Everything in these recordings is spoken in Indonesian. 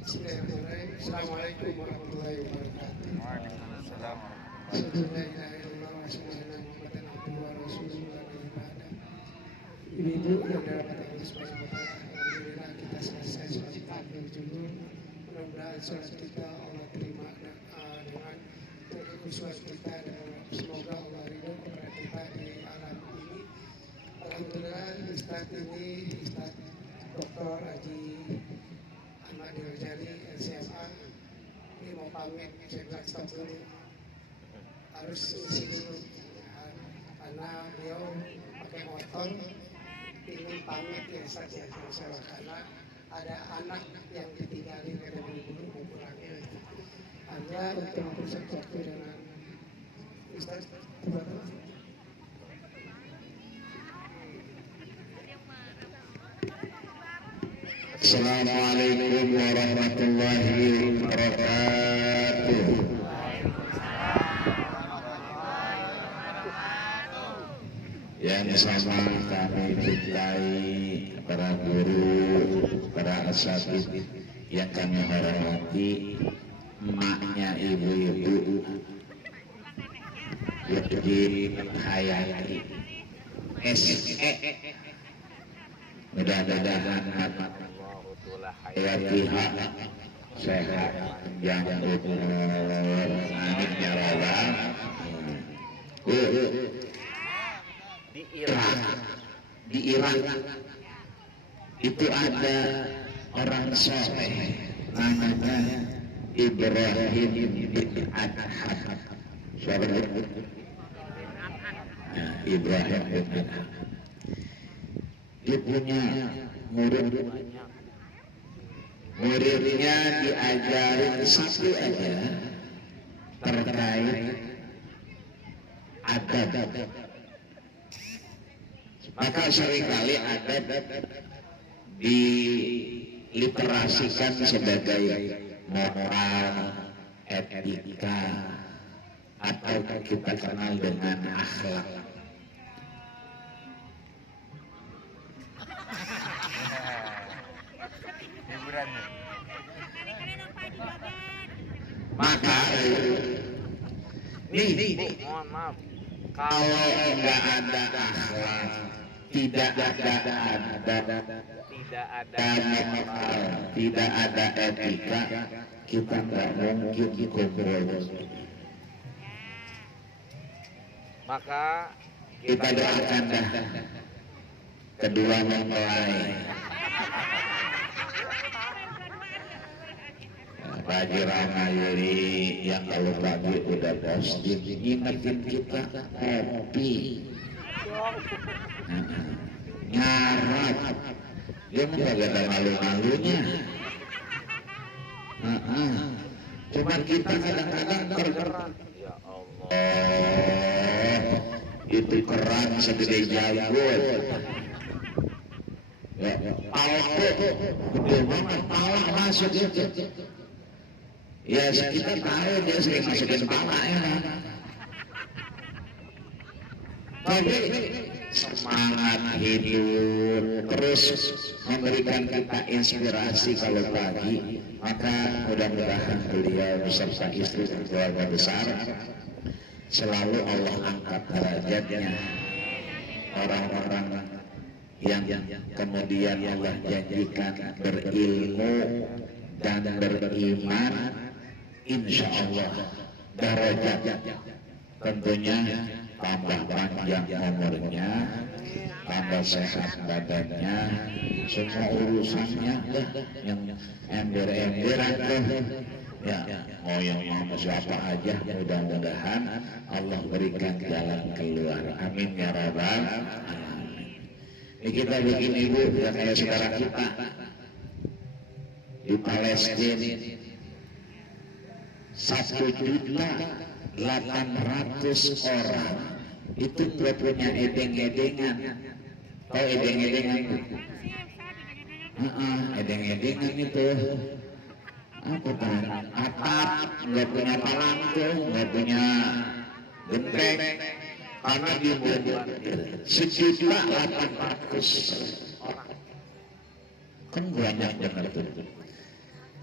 Bismillahirrahmanirrahim. Assalamualaikum warahmatullahi wabarakatuh. Waalaikumsalam. Ibu yang dirahmati Allah Subhanahu wa taala, alhamdulillah kita selesai sholat tahajud dulu. Mudah-mudahan sholat kita Allah terima dengan kekhusyuan kita dan semoga Allah ridho kepada kita di alam ini. Alhamdulillah Ustaz ini Ustaz Dr. Haji Ahmad Dirjali LCMA ini mau pamit, saya bilang stop dulu, harus isi dulu karena beliau pakai motor ingin pamit ya saja masalah karena ada anak yang ditinggalin karena buru-buru mau pulangnya. Anda untuk mempersat waktu dengan Ustaz Assalamualaikum warahmatullahi wabarakatuh. Yang sama kami cintai para guru, para asatidz yang kami hormati, emaknya ibu-ibu, Yudin Hayati, SE, mudah-mudahan Hayatiha sehat yang umur, amin ya rabbal. Di Irak itu ada orang soleh namanya Ibrahim bin Adham. Siapa itu? Ibrahim bin Adham. Dia punya muridnya diajarin satu aja terkait adab. Maka seringkali adab diliterasikan sebagai moral, etika, atau kita kenal dengan akhlak. Maka nih, Mohon maaf. kalau enggak ada akhlak, tidak ada adab, Tidak ada moral, tidak ada etika, kita nggak mungkin kompromi. maka Kita doakan dah kedua mempelai. Pak Haji Ramayuri yang kalau pagi udah posting ingetin kita kopi, ngarap, dia mah gak ada malu-malunya. Cuma kita kadang-kadang keran. ya Allah. Itu keran segede jagung. Ya, palku gede banget, pala masuk itu. Ya kita tahu dia sering masukin pala ya. Tapi semangat hidup terus memberikan kita inspirasi kalau pagi, maka mudah-mudahan beliau beserta istri dan keluarga besar selalu Allah angkat derajatnya. Orang-orang yang kemudian Allah janjikan berilmu dan beriman, insya Allah derajat tentunya tambah panjang umurnya, tambah sehat badannya, semua urusannya yang ember-emberan ya, mau yang mau siapa aja, mudah-mudahan Allah berikan jalan keluar, amin ya rabbal alamin. Ini kita bikin ibu ya kayak saudara kita di Palestina 1.800.000 orang itu nggak punya edeng-edengan. Tahu edeng-edengan? Edeng-edengan itu apa kan? Atap, nggak punya palangku, nggak punya genteng, karena dibuat 1.800.000 orang. Kan banyak dengar tuh.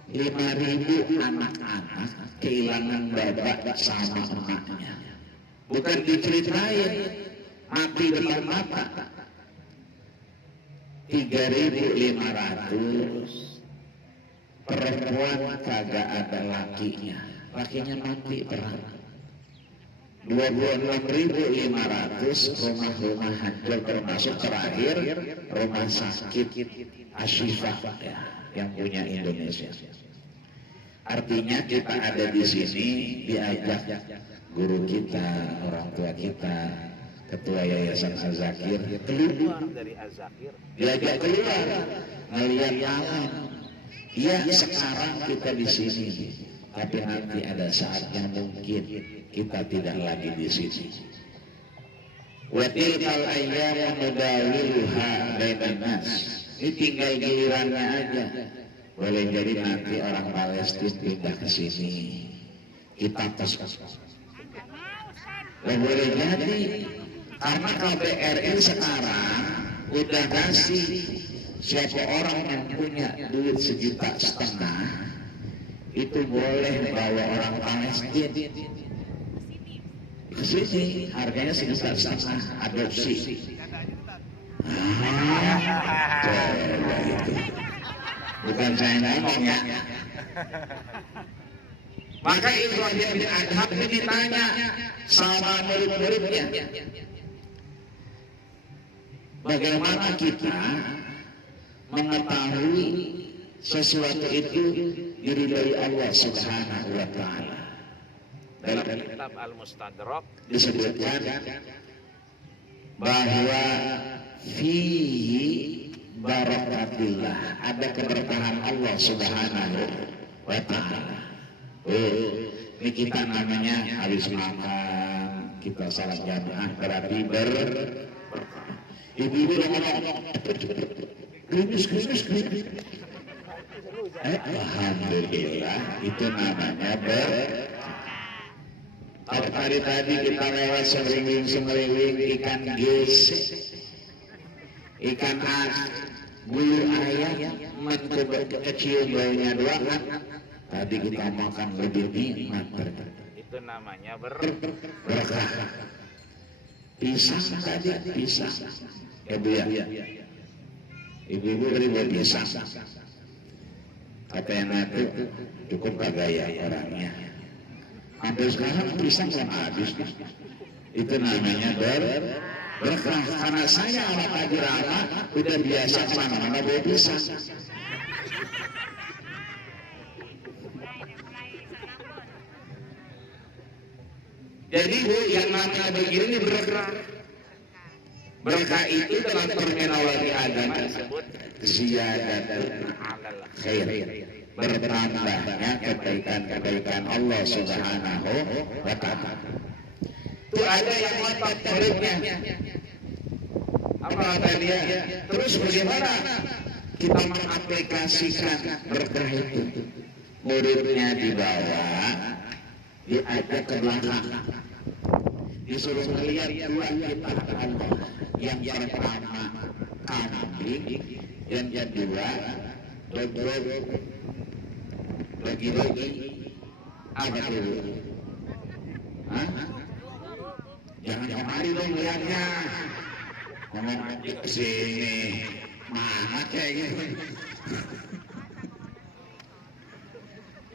5.000 anak-anak kehilangan bapak sama emaknya. Bukan diceritain, mati depan mata. 3.500 perempuan kagak ada lakinya, lakinya mati perang. 26.500 rumah-rumah hancur, termasuk terakhir rumah sakit Ashifa ya, yang punya Indonesia. Artinya kita ada di sini diajak guru kita, orang tua kita, ketua Yayasan Az-Zakir keluar dari Az-Zakir, diajak keluar melihat alam. Ya sekarang kita di sini, tapi nanti ada saatnya mungkin kita tidak lagi di sini. Wa tilkal ayyamu nudawiluha bainan nas. Ini tinggal gilirannya aja. Boleh jadi nanti orang Palestina pindah ke sini, kita tos. Boleh jadi karena KBRI sekarang udah kasih siapa orang yang punya duit 1,5 juta itu boleh bawa orang Palestina ke sini, harganya 1,5 juta adopsi. Coba itu. Bukan saya ngomong ya. Maka Ibrahim bin Adham ini ditanya sama murid-muridnya, bagaimana kita mengetahui sesuatu itu diridhai Allah Subhanahu wa taala. dalam kitab Al-Mustadrak disebutkan bahwa fihi barakatillah, ada keberkahan Allah Subhanahu wa taala. Ini kita namanya habis makan, kita salat jamaah berarti berkah. Ibu-ibu ngomong, alhamdulillah, itu namanya kalau tadi kita lewat semeriwing ikan gese, ikan bulu ayam, mencoba kecil baunya doang. Tadi kita makan lebih nikmat. itu namanya Berkah. Pisang tadi, pisang. Bu ya. Ibu-ibu beri buat pisang. Kata yang itu cukup kagak ya orangnya. Hampir sekarang pisang belum habis. Itu namanya berkah. Karena saya anak Haji Rama udah biasa kemana-mana bawa pisang. Jadi Bu, yang namanya begini ini berkah. Berkah itu dalam terminologi agama disebut ziyadatul khair, bertambahnya kebaikan-kebaikan Allah Subhanahu wa taala. Itu ada yang ngotot muridnya. Apa kata dia? Terus bagaimana kita mengaplikasikan berkah itu? Muridnya dibawa, diajak ke belakang, disuruh melihat dua ciptaan Allah. Yang pertama kambing, yang kedua bagi-bagi. Apa dulu? Jangan kemari dong lihatnya. Ngomong aja ke sini. Mana kayak gitu?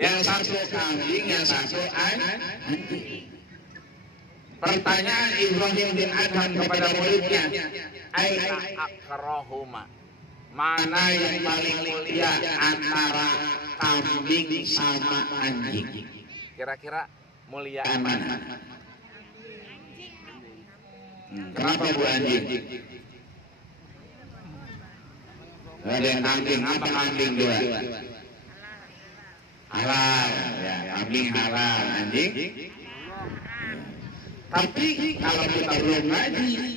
Yang satu kambing, yang satu anjing. Pertanyaan Ibrahim bin Adham kepada muridnya, aina akrahuma, mana yang paling mulia antara kambing sama anjing? kira-kira mulia Mana? Kenapa Bu anjing? Ada yang kambing, apa kambing dua? Halal, ya kambing halal, anjing. Tapi kalau kita belum ngaji,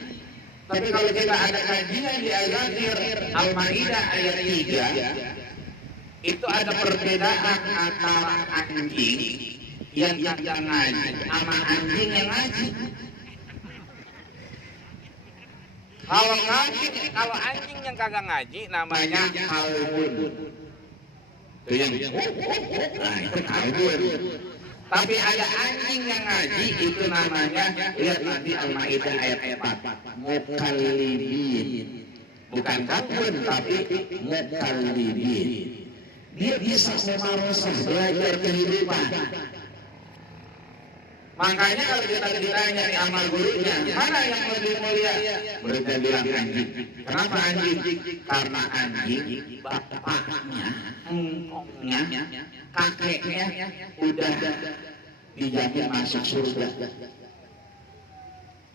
tapi kalau kita ada kajian di Az-Zakir Al-Maidah ayat 3, itu ada perbedaan antara anjing yang ngaji sama anjing yang ngaji. kalau anjing yang kagak ngaji namanya Namanya kaumun. Itu yang nah itu kabur. Tapi ada anjing yang ngaji itu namanya, lihat nanti Al-Maidah ayat 4, mukallibin. Bukan kabur tapi mukallibin. Dia bisa memarosah, belajar kehidupan. Makanya kalau kita ditanya nih amal gurunya, mana yang lebih mulia? Mereka bilang anjing. Kenapa anjing? Karena anjing bapaknya, engkongnya, kakeknya udah dijamin masuk surga.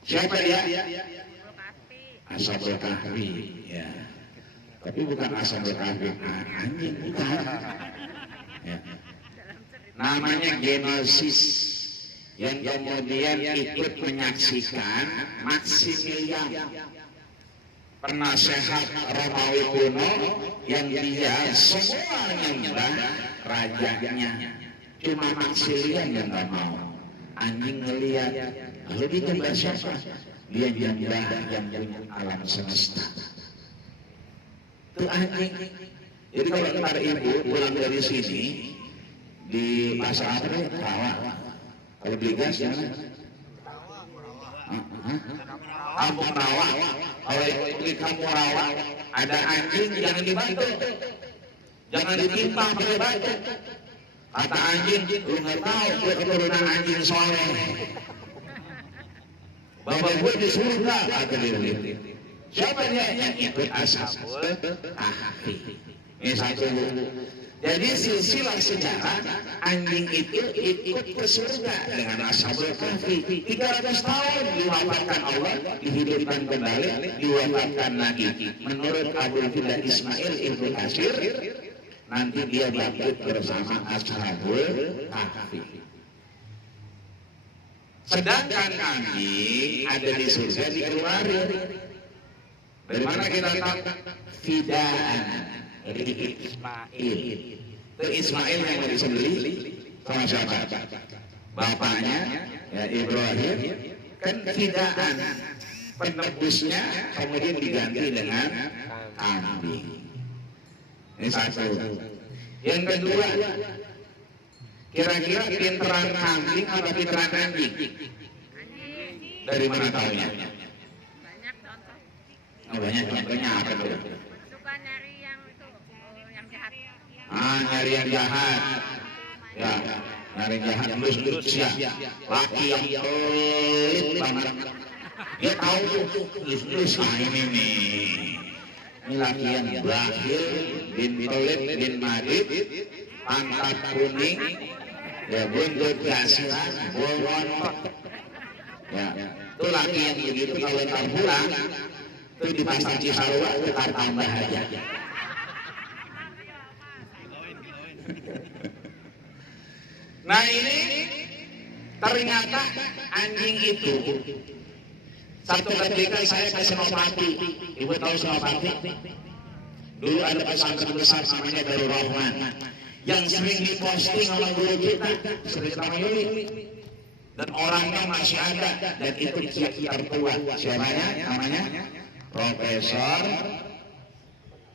Siapa dia? Ashabul Kahfi. Ya. Tapi bukan Ashabul Kahfi anjing, bukan. Ya. Namanya Genosis, yang kemudian ikut menyaksikan Maximilian, penasehat Romawi kuno yang dia semua menyembah rajanya. Cuma Maximilian yang nggak mau. Anjing ngeliat, lalu dia nyembah siapa? Dia nyembah yang punya alam semesta. Itu anjing. Jadi kalau kemarin ibu pulang dari sini di pasar apa? Rawa. Kalau beli gas ya, Kampung Rawa. Kalau di Kampung Rawa ada anjing, jangan dibantu, jangan ditimpa pakai batu. Kata anjing, lu nggak tahu gue keturunan anjing soleh. Bapak gue di surga, kata dia. Siapa dia? Yang ikut Ashabul Kahfi. Ini satu. Jadi silsilah sejarah anjing itu ikut ke surga dengan Ashabul Kahfi. 300 tahun diwafatkan Allah, dihidupkan kembali, diwafatkan lagi. Menurut Abu Fida Ismail Ibnu Katsir, nanti dia bangkit bersama Ashabul Kahfi. Sedangkan anjing ada di surga dikeluarin. Dari mana kita tahu? Fidaan. Dari Ismail. Itu Ismail yang mau disembelih sama siapa? Bapaknya ya Ibrahim. Kan fidaan, penebusnya kemudian diganti dengan kambing. Ini satu. Yang kedua, kira-kira pinteran kambing atau pinteran anjing? Dari mana tahunya? Banyak contoh. Oh, banyak contohnya apa tuh? Suka nyari yang itu, yang jahat. Nyari yang jahat. Ya, nyari yang jahat lus-lus ya. Laki yang pelit banget. Dia tahu tuh lus-lus. Nah ini nih. Ini laki yang bakhil, bin pelit, bin madid, pantat kuning, ya buntut kasihan, bolon. Ya, itu laki yang begitu kalau ntar pulang, itu di pasar Cisarua kita tambah aja. Nah ini ternyata anjing itu satu ketika saya ke Senopati. Ibu tahu Senopati? Dulu ada pesantren besar namanya Darul Rahman yang sering diposting sama guru kita, sering sama Yuli. Dan orangnya masih ada, dan itu kiai tertua. Siapanya? Namanya Profesor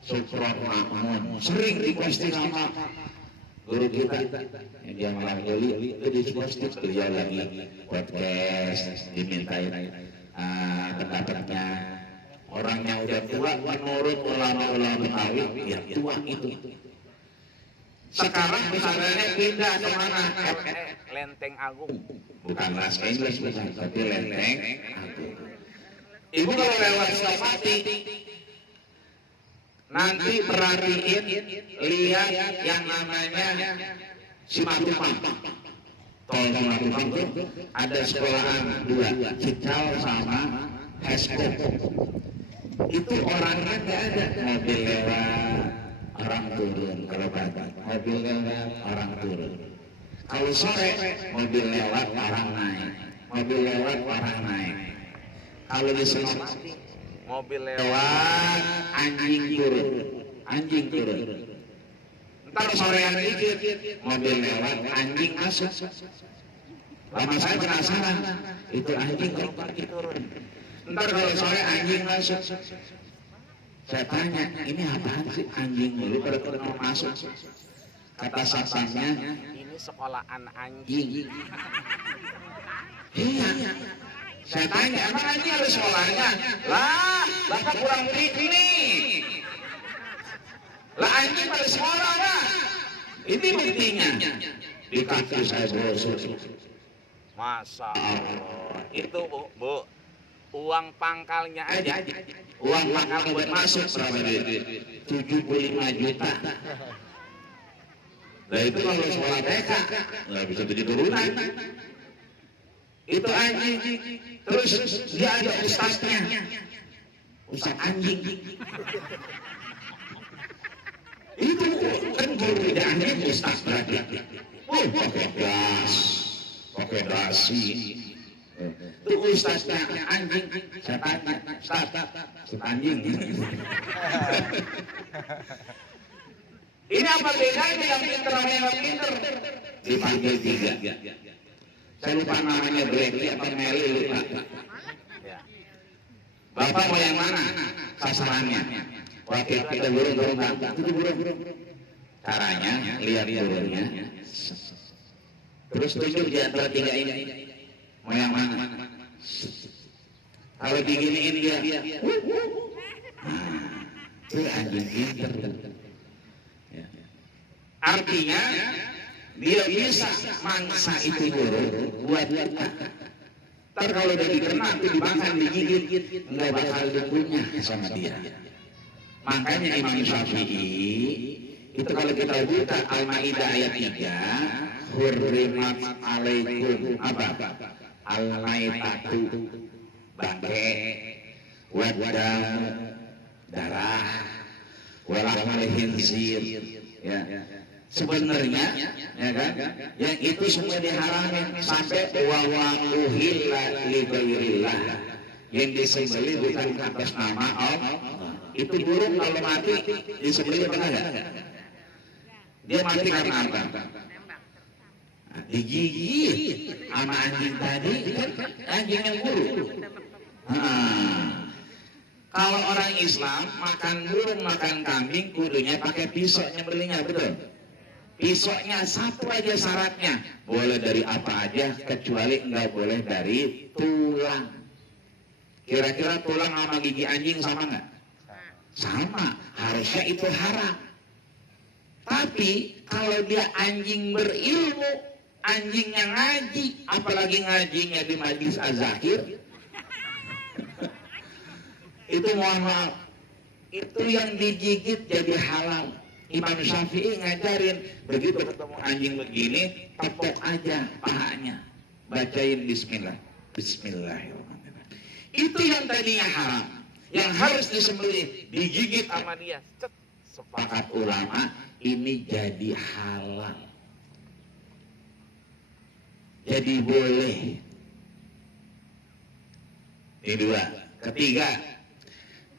Sukron Mahmud. Sering diposting sama guru kita yang dia malam Yuli. Itu diposting, beliau lagi podcast, dimintain pendapatnya. Orangnya udah tua, menurut ulama-ulama Betawi, ya tua itu. Sekarang pesantrennya pindah ke mana? Lenteng Agung. Bukan Las Inggris, tapi Lenteng Agung. Ibu kalau lewat Senopati, nanti perhatiin, lihat yang namanya Simatupang. Tol Simatupang itu ada sekolahan dua, Cical sama Hesko. Itu orangnya nggak ada, mobil lewat, orang turun. Kalau pagi, mobil lewat, orang turun. Kalau sore, mobil lewat, orang naik. Mobil lewat, orang naik. Kalau di Senopati, Mobil lewat. lewat, anjing turun. Anjing turun. Ntar sorean dikit, mobil lewat, anjing masuk. Lama saya penasaran, itu anjing kalau pergi turun. Ntar kalau sore anjing masuk. Saya tanya, ini apaan sih anjing dulu pada mau masuk? Kata satpamnya, Ini sekolahan anjing. iya. Saya tanya, emang anjing ada sekolahnya? Lah, bapak kurang nih. Lah anjing pada sekolah lah. Ini buktinya. Di kaki saya brosur. Masa Allah. Itu bu, uang pangkalnya aja. Uang pangkal buat masuk berapa duit? 75 juta. Nah itu kalau sekolah TK nggak bisa jadi turunan. Itu anjing. Terus dia ada ustaznya. Ustaz anjing. Itu kan guru tidak anjing ustaz berarti. Pakai gas, pakai dasi. Itu ustaznya anjing. Saya tanya, ustaz anjing. Ini apa bedanya yang pinter sama yang nggak pinter? Dipanggil 3. Saya lupa namanya Blacky atau Meli lupa. Ya. Bapak mau yang mana sasarannya? Wakil kita burung. Itu burung. Caranya lihat burungnya. Terus tunjuk di antara 3 ini. Mau yang mana? Kalau diginiin dia. Itu anjing pinter. Artinya dia bisa mangsa itu burung buat kita. Ntar kalau udah dikena itu dimakan, digigit, nggak bakal dikunyah sama dia. Makanya Imam Syafi'i itu kalau kita buka Al-Maidah ayat 3, hurrimat alaikum apa? Al-maitatu, bangke, wadam, darah, walahmal khinzir. Ya. Sebenarnya ya kan yang itu semua diharamkan sampai wa uhilla li ghairillah, yang disembelih bukan atas nama Allah. Itu burung kalau mati disembelih benar enggak? Dia mati karena apa? Digigit sama anjing tadi kan, anjing yang buruk. Kalau orang Islam makan burung, makan kambing, kudunya pakai pisau nyembelihnya, betul? Pisaunya satu aja syaratnya, boleh dari apa aja kecuali nggak boleh dari tulang. Kira-kira tulang sama gigi anjing sama nggak? Sama, harusnya itu haram. Tapi kalau dia anjing berilmu, anjingnya ngaji, apalagi ngajinya di majlis az-zakir, itu mohon maaf, itu yang digigit jadi halal. Imam Syafi'i ngajarin, begitu ketemu anjing begini, tepuk aja pahanya, bacain bismillah, bismillahirrahmanirrahim. Itu yang tadinya haram, yang harus disembelih, digigit sama dia. Sepakat ulama, ini jadi halal, jadi boleh. Ini 2. Ketiga,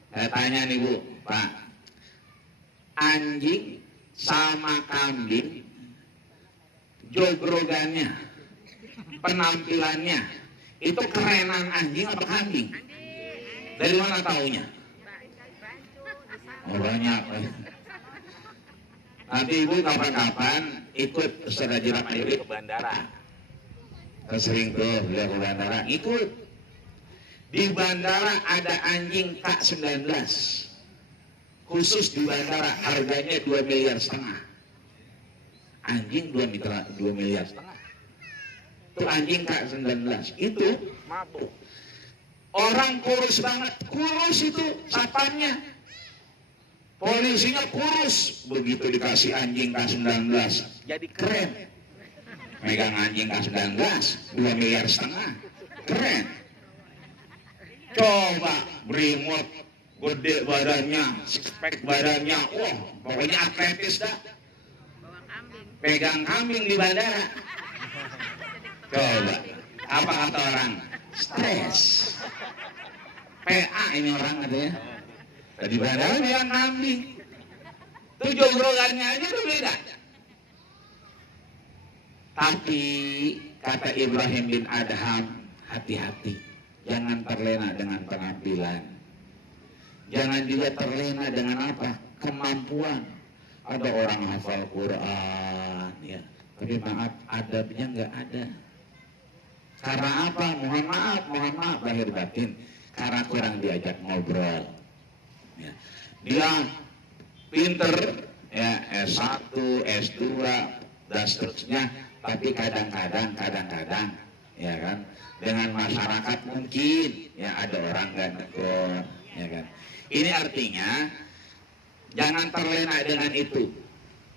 saya tanya nih Bu, Pak, anjing sama kambing, jogrogannya, penampilannya, itu kerenan anjing atau kambing? Dari mana taunya? Oh banyak. Nanti Ibu kapan-kapan ikut Ustaz Haji Rahmayuri Ke bandara. sering tuh beliau ke bandara, ikut. Di bandara ada anjing K19 khusus di bandara, harganya 2,5 miliar. Anjing 2,5 miliar. Itu anjing K19 itu Mabuk. orang kurus banget, kurus itu satpamnya, polisinya kurus. Begitu dikasih anjing K19 jadi keren. Megang anjing K19 2,5 miliar, keren. Coba berimut, gede badannya, spek badannya, wah pokoknya atletis dah. Bawa kambing. Pegang kambing di bandara. Coba, apa kata orang? Stres. PA ini orang katanya. Tadi bandara pegang kambing. Itu jogrogannya aja tuh beda. Tapi kata Ibrahim bin Adham, hati-hati. Jangan terlena dengan penampilan. Jangan juga terlena dengan apa? Kemampuan. Ada orang hafal Quran, Tapi maaf, adabnya nggak ada. Karena apa? Mohon maaf lahir batin. Karena kurang diajak ngobrol. Ya. Dia pinter, ya S1, S2, dan seterusnya. Tapi kadang-kadang, ya kan, dengan masyarakat mungkin, ya ada orang nggak negur, ya kan. Ini artinya jangan terlena dengan itu.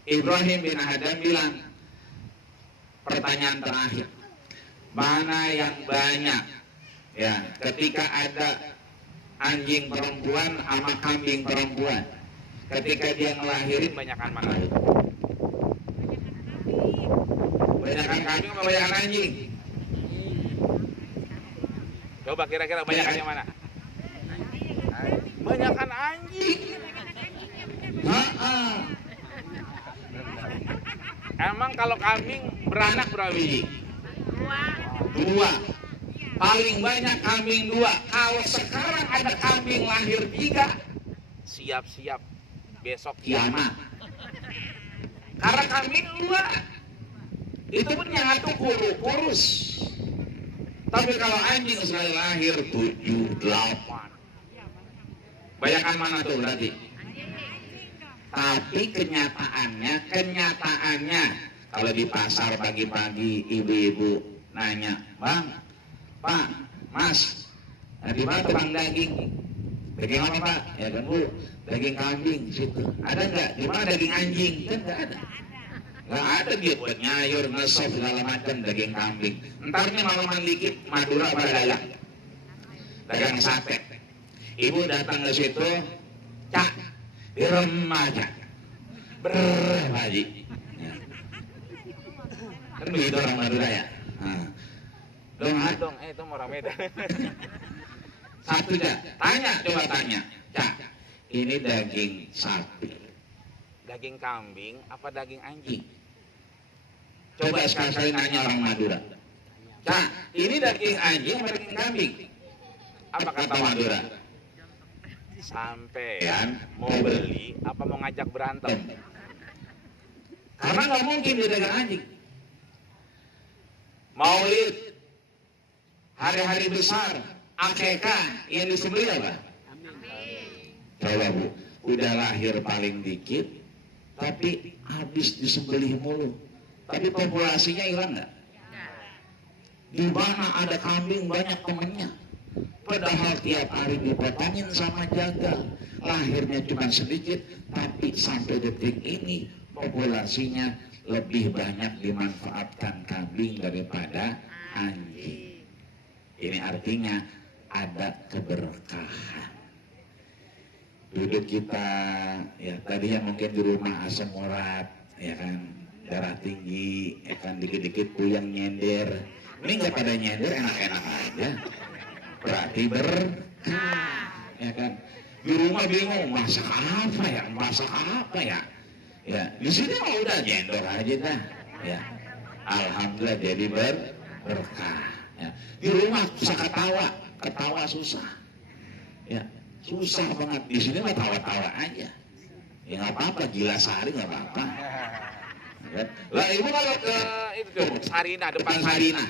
Ibrahim bin Adham bilang, pertanyaan terakhir, mana yang banyak? Ya, ketika ada anjing perempuan sama kambing perempuan, ketika dia ngelahirin Banyakan mana? banyakan kambing apa banyakan anjing? Coba kira-kira banyakan yang mana? Banyakan anjing. Emang kalau kambing beranak berapa biji? Dua. Paling banyak kambing 2. Kalau sekarang ada kambing lahir 3, Siap-siap besok kiamat. Karena kambing 2 itu pun yang satu kurus. Tapi kalau anjing sekali lahir 7, 8. Banyakan mana tuh berarti? Tapi kenyataannya kalau di pasar pagi-pagi ibu-ibu nanya, Bang, Pak, Mas, di mana tukang daging? Daging apa Pak? Ya kan Bu, daging kambing situ. Ada nggak? Di mana daging anjing? Kan nggak ada. Nggak ada dia buat nyayur, ngesop segala macam daging kambing. Entarnya malaman dikit Madura pada dagang sate. Ibu datang ke situ, Cak, direm aja, Haji. Ya. Kan begitu orang Madura ya. Nah. dong, itu orang Medan. Satu Cak, coba tanya, Cak, ini daging sapi, Daging kambing apa daging anjing? coba sekali nanya orang Madura, Cak, ini daging anjing apa daging kambing? Apa kata Madura? Sampean mau beli apa mau ngajak berantem? Karena nggak mungkin dia dagang anjing. Maulid, Hari-hari besar, akekah yang disembelih apa? Coba Bu, udah lahir paling dikit, tapi habis disembelih mulu. Tapi populasinya hilang nggak? Di mana ada kambing banyak temennya. Padahal tiap hari dipotongin sama jagal. Lahirnya cuma sedikit, tapi sampai detik ini populasinya lebih banyak dimanfaatkan kambing daripada anjing. Ini artinya ada keberkahan. Duduk kita, ya tadinya mungkin di rumah asam urat, ya kan, darah tinggi, ya kan, dikit-dikit puyeng nyender. Ini nggak pada nyender, enak-enak aja. Berarti berkah, ya kan. Di rumah bingung masak apa ya. Ya di sini mah udah nyender aja dah. Ya, alhamdulillah jadi berkah. Ya. Di rumah susah ketawa susah. Ya, susah banget. Di sini mah tawa-tawa aja. Ya nggak apa-apa, gila sehari nggak apa-apa. Ya. Lah ibu kalau ke itu tuh Sarina, depan depan Sarina,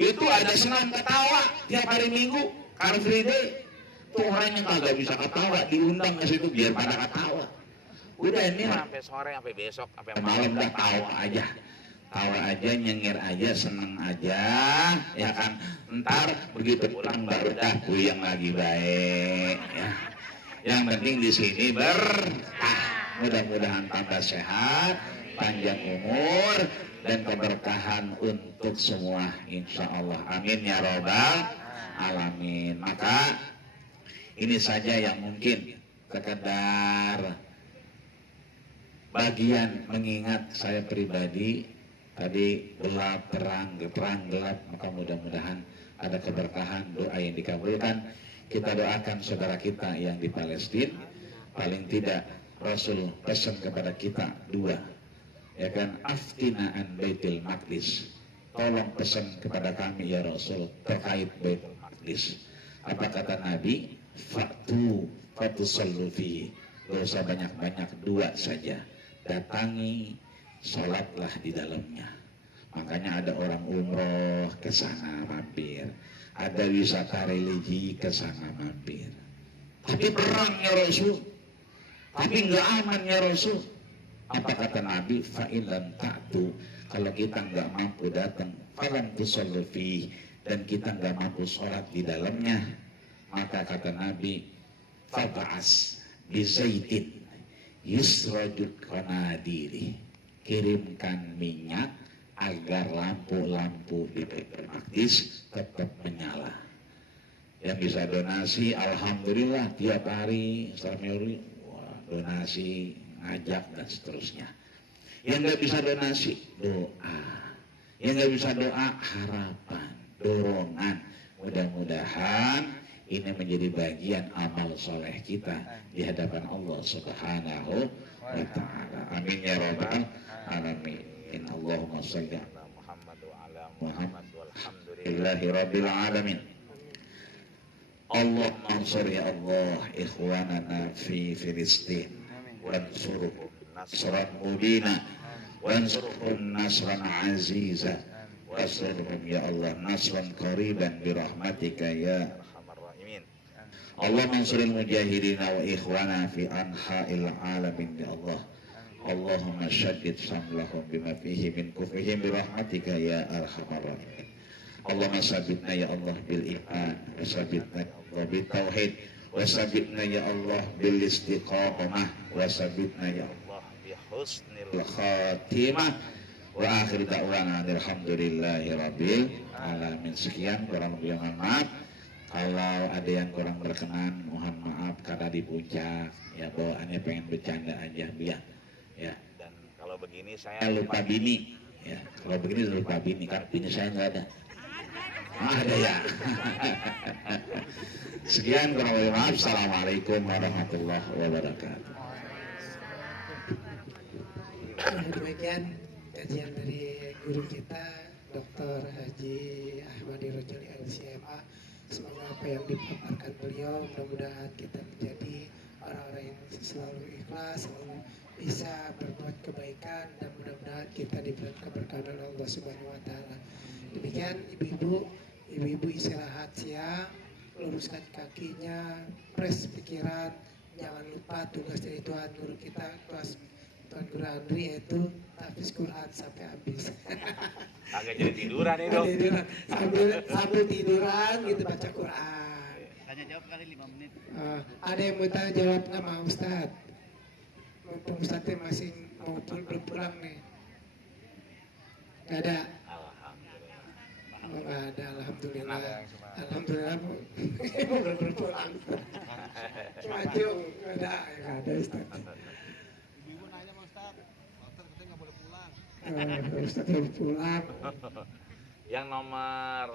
itu ada senam ketawa tiap hari Minggu, Car Free Day. Tuh orangnya kagak bisa ketawa, diundang ke situ biar pada ketawa. Udah ini lah, sampai sore, sampai besok, sampai malam dah tawa aja, nyengir aja, seneng aja, ya kan. Ntar begitu pulang baru dah puyeng lagi baik. Ya. Yang penting di sini berkah. Mudah-mudahan tambah sehat, panjang umur, dan keberkahan untuk semua, insya Allah. Amin ya robbal alamin. Maka ini saja yang mungkin sekedar bagian mengingat saya pribadi. Tadi gelap terang gelap, maka mudah-mudahan ada keberkahan, doa yang dikabulkan. Kita doakan saudara kita yang di Palestina. Paling tidak Rasul pesan kepada kita 2, ya kan, aftina an Baitul Maqdis, tolong pesan kepada kami ya Rasul terkait Baitul Maqdis. Apa kata Nabi? Fatu sallu fi, gak usah banyak-banyak, 2 saja. Datangi sholatlah di dalamnya. Makanya ada orang umroh ke sana mampir, ada wisata religi ke sana mampir. Tapi perang ya Rasul, tapi nggak aman ya Rasul. Apa kata Nabi? Fa'ilan ta'tu, kalau kita nggak mampu datang, falam tusallu fihi, dan kita nggak mampu sholat di dalamnya, maka kata Nabi, fab'as bizaitin yusrajul qanadiri, kirimkan minyak agar lampu-lampu di Baitul Maqdis tetap menyala. Yang bisa donasi, alhamdulillah tiap hari Sarmeuri donasi, ngajak dan seterusnya. Yang nggak bisa donasi, doa. Yang nggak bisa doa, harapan, dorongan. Mudah-mudahan ini menjadi bagian amal soleh kita di hadapan Allah Subhanahu wa Ta'ala. Amin ya rabbal alamin. Allahumma shalli ala Muhammad wa ala Muhammad walhamdulillahi Alhamdulillahi rabbil alamin. Allahumma ansur ya Allah ikhwanana fi Filistin wansurhum nasran mubina wansurhum nasran aziza wansurhum ya Allah nasran qariban birahmatika ya arhamar rahimin. Allahumma ansuril mujahidina wa ikhwana fi anha'il alamin ya Allah. Allahumma syaddid samlahum bima fihi min kufrihim birahmatika ya arhamar rahimin. Allahumma sabitna ya Allah bil iman, wa sabitna ya Allah bil tauhid, wa sabitna ya Allah bil istiqamah, wa sabitna ya Allah bi husnil bil khatimah. Wa akhir da'wana alhamdulillahi rabbil alamin. Sekian, kurang lebih mohon maaf. Kalau ada yang kurang berkenan, mohon maaf karena di puncak ya, bawaannya pengen bercanda aja biar ya. dan kalau begini saya Lupa bini ya, kalau begini lupa bini, kan bini saya nggak ada. Ada ya. Sekian, kurang lebih maaf. Assalamualaikum warahmatullahi wabarakatuh. Demikian kajian dari guru kita Dr. Haji Ahmadi Rojali LCMA. Semoga apa yang dipaparkan beliau mudah-mudahan kita menjadi orang-orang yang selalu ikhlas, selalu bisa berbuat kebaikan, dan mudah-mudahan kita diberi keberkahan oleh Allah Subhanahu wa Ta'ala. Demikian ibu-ibu istirahat siang, luruskan kakinya, press pikiran, jangan lupa tugas dari Tuhan guru kita, Tuhan Guru Andri, yaitu tahfiz Quran sampai habis. agak jadi tiduran nih dong. Tiduran. sambil tiduran gitu baca Quran. Tanya jawab kali 5 menit. Ada yang mau tanya jawab nggak Pak Ustadz? Mumpung Ustadznya masih mau belum pulang nih. Gak ada. Alhamdulillah. Oh, nggak ada. Alhamdulillah. Ada yang cuma- Alhamdulillah Bu. belum pulang. Cuma Jung nggak ada. Nggak ada Ustadz. Ibu-ibu nanya sama Ustaz, Ustaz katanya nggak boleh pulang. Ustadz belum pulang. Yang nomor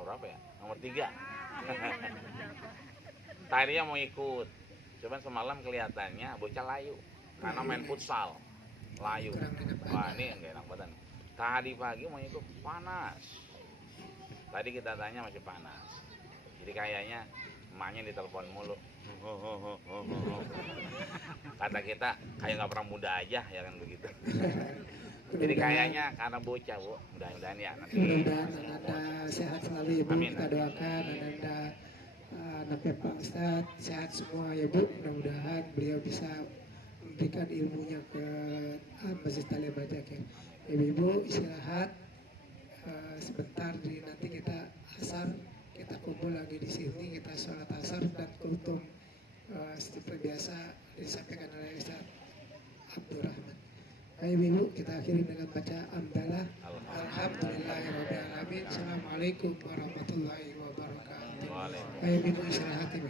berapa ya? Nomor 3. Tadinya mau ikut, cuman semalam kelihatannya bocah layu karena main futsal, layu. Wah ini nggak enak badan. Tadi pagi mau ikut panas. Tadi kita tanya masih panas. Jadi kayaknya emaknya ditelepon mulu. Kata kita kayak nggak pernah muda aja ya kan begitu. Jadi kayaknya karena bocah Bu, mudah-mudahan ya nanti. Mudah-mudahan Anda sehat selalu ya Bu. Amin. Kita doakan Anda anaknya Pak Ustadz sehat semua ya Bu. Mudah-mudahan beliau bisa memberikan ilmunya ke Masjid Talim Bajak ya. Ibu-ibu istirahat sebentar, nanti kita asar, kita kumpul lagi di sini, kita sholat asar dan kultum seperti biasa disampaikan oleh Ustaz Abdurrahman. Ayo ibu, kita akhiri dengan baca hamdalah. Alhamdulillahirobbilalamin. Assalamualaikum warahmatullahi wabarakatuh. Waalaikumsalam. Ayo ibu istirahat ibu.